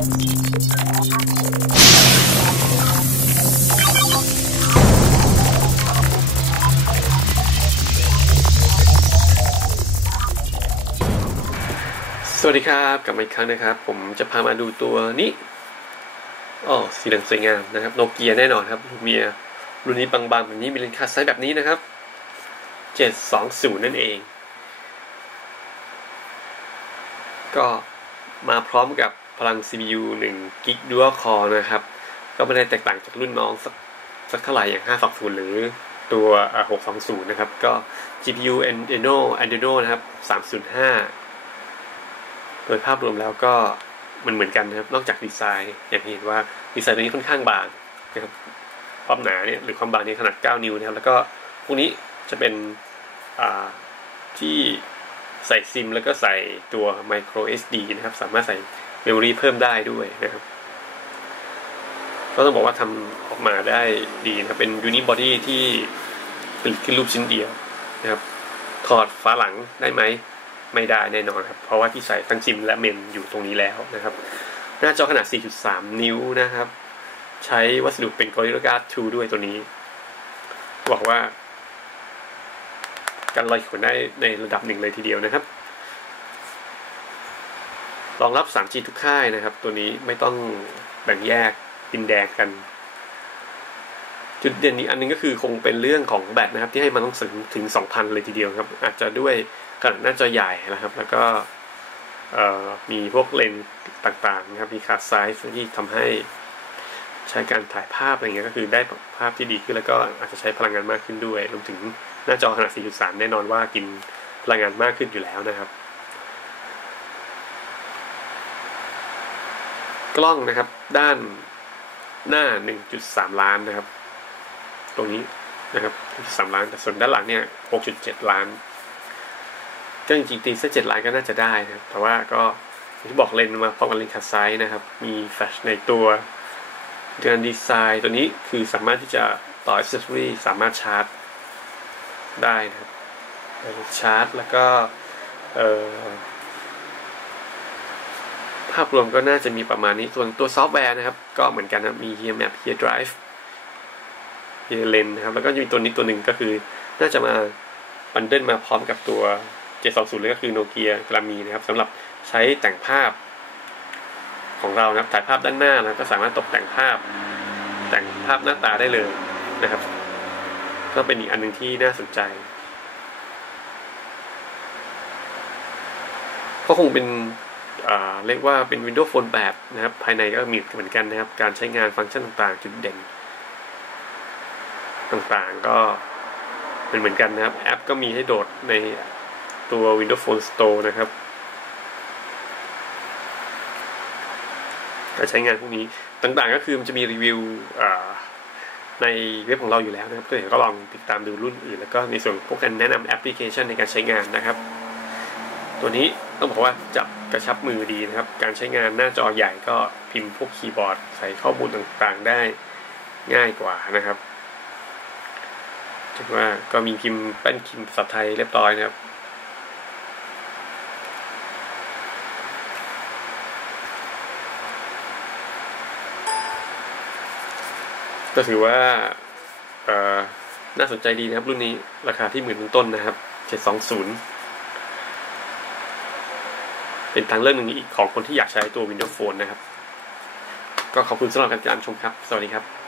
สวัสดีครับกลับมาอีกครั้งนะครับ ผมจะพามาดูตัวนี้อ๋อสีเหลืองสวยงามนะครับโนเกียแน่นอนครับเมียรุ่นนี้บางๆแบบนี้มีเลนส์คัสไซส์แบบนี้นะครับ 720 นั่นเอง ก็มาพร้อมกับ พลัง CPU 1 g b Dual Core นะครับ ก็ไม่ได้แตกต่างจากรุ่นน้องสักสักเท่าไหร่อย่าง 520 หรือตัว 620 นะครับ ก็ GPU Adreno Adreno นะครับ 305 โดยภาพรวมแล้วก็มันเหมือนกันนะครับ นอกจากดีไซน์ อย่างที่เห็นว่าดีไซน์ตัวนี้ค่อนข้างบางนะครับความหนาเนี่ยหรือความบางเนี่ยขนาด 9 นิ้วนะครับ แล้วก็พวกนี้จะเป็นที่ใส่ซิมแล้วก็ใส่ตัว micro SD นะครับ สามารถใส่ เมมโมรีเพิ่มได้ด้วยนะครับก็ต้องบอกว่าทำออกมาได้ดีนะเป็นยูนิบอดี้ที่ผลิตขึ้นรูปชิ้นเดียวนะครับถอดฝาหลังได้ไหมไม่ได้แน่นอนครับ เพราะว่าที่ใส่ทั้งซิมและเมมอยู่ตรงนี้แล้วนะครับ หน้าจอขนาด 4.3 นิ้วนะครับ ใช้วัสดุเป็น Gorilla Glass 2ด้วยตัวนี้ บอกว่าการลอยขนได้ในระดับหนึ่งเลยทีเดียวนะครับ รองรับ 3G ทุกค่ายนะครับ ตัวนี้ไม่ต้องแบ่งแยกดินแดงกัน จุดเด่นอีกอันนึงก็คือคงเป็นเรื่องของแบตนะครับ ที่ให้มันต้องถึงถึง 2,000 เลยทีเดียวครับ อาจจะด้วยขนาดหน้าจอใหญ่นะครับ แล้วก็มีพวกเลนส์ต่างๆนะครับ มีคาร์ไซส์ที่ทำให้ใช้การถ่ายภาพอะไรเงี้ยก็คือได้ภาพที่ดีขึ้นแล้วก็อาจจะใช้พลังงานมากขึ้นด้วยรวมถึงหน้าจอขนาด 4.3 แน่นอนว่ากินพลังงานมากขึ้นอยู่แล้วนะครับ กล้องนะครับ ด้านหน้า 1.3 ล้านนะครับ ตรงนี้นะครับ3ล้านแต่ส่วนด้านหลังเนี่ย6.7 ล้าน ก็จริงๆตีสัก7ล้านก็น่าจะได้นะครับ แต่ว่าก็ที่บอกเลนมาพร้อมกับเลนส์คัสไซส์นะครับ มีแฟลชในตัวการดีไซน์ตัวนี้คือสามารถที่จะต่ออิสเซอรี่สามารถชาร์จได้นะครับชาร์จแล้วก็ ภาพรวมก็น่าจะมีประมาณนี้ ส่วนตัวซอฟต์แวร์นะครับ ก็เหมือนกันนะมี Here Map Here Drive Here Lens นะครับ แล้วก็จะมีตัวนี้ตัวหนึ่งก็คือ น่าจะมาบันเดิลมาพร้อมกับตัว 720เลยก็คือโนเกียกรามีนะครับสำหรับใช้แต่งภาพของเรานะครับถ่ายภาพด้านหน้าแล้วก็สามารถตกแต่งภาพ แต่งภาพหน้าตาได้เลยนะครับ ก็เป็นอีกอันหนึ่งที่น่าสนใจก็คงเป็น เรียกว่าเป็น Windows Phone แบบนะครับ ภายในก็มีเหมือนกันนะครับ การใช้งานฟังก์ชันต่างๆ จุดเด่น ต่างๆก็เป็นเหมือนกันนะครับ แอปก็มีให้โดดในตัว Windows Phone Store นะครับการใช้งานพวกนี้ต่างๆ ก็คือมันจะมีรีวิวในเว็บของเราอยู่แล้วนะครับก็เดี๋ยวก็ลองติดตามดูรุ่นอื่น แล้วก็ในส่วนพวกการแนะนำแอปพลิเคชันในการใช้งานนะครับ ตัวนี้ ต้องบอกว่าจับกระชับมือดีนะครับ การใช้งานหน้าจอใหญ่ก็พิมพ์พวกคีย์บอร์ดใส่ข้อมูลต่างๆได้ง่ายกว่านะครับถือว่าก็มีพิมพ์แป้นพิมพ์ภาษาไทยเรียบร้อยนะครับ ก็ถือว่าน่าสนใจดีนะครับรุ่นนี้ราคาที่หมื่นต้นนะครับ 720 เป็นทางเลือกหนึ่งอีกของคนที่อยากใช้ตัว Windows Phone นะครับ ก็ขอบคุณสำหรับการชมครับ สวัสดีครับ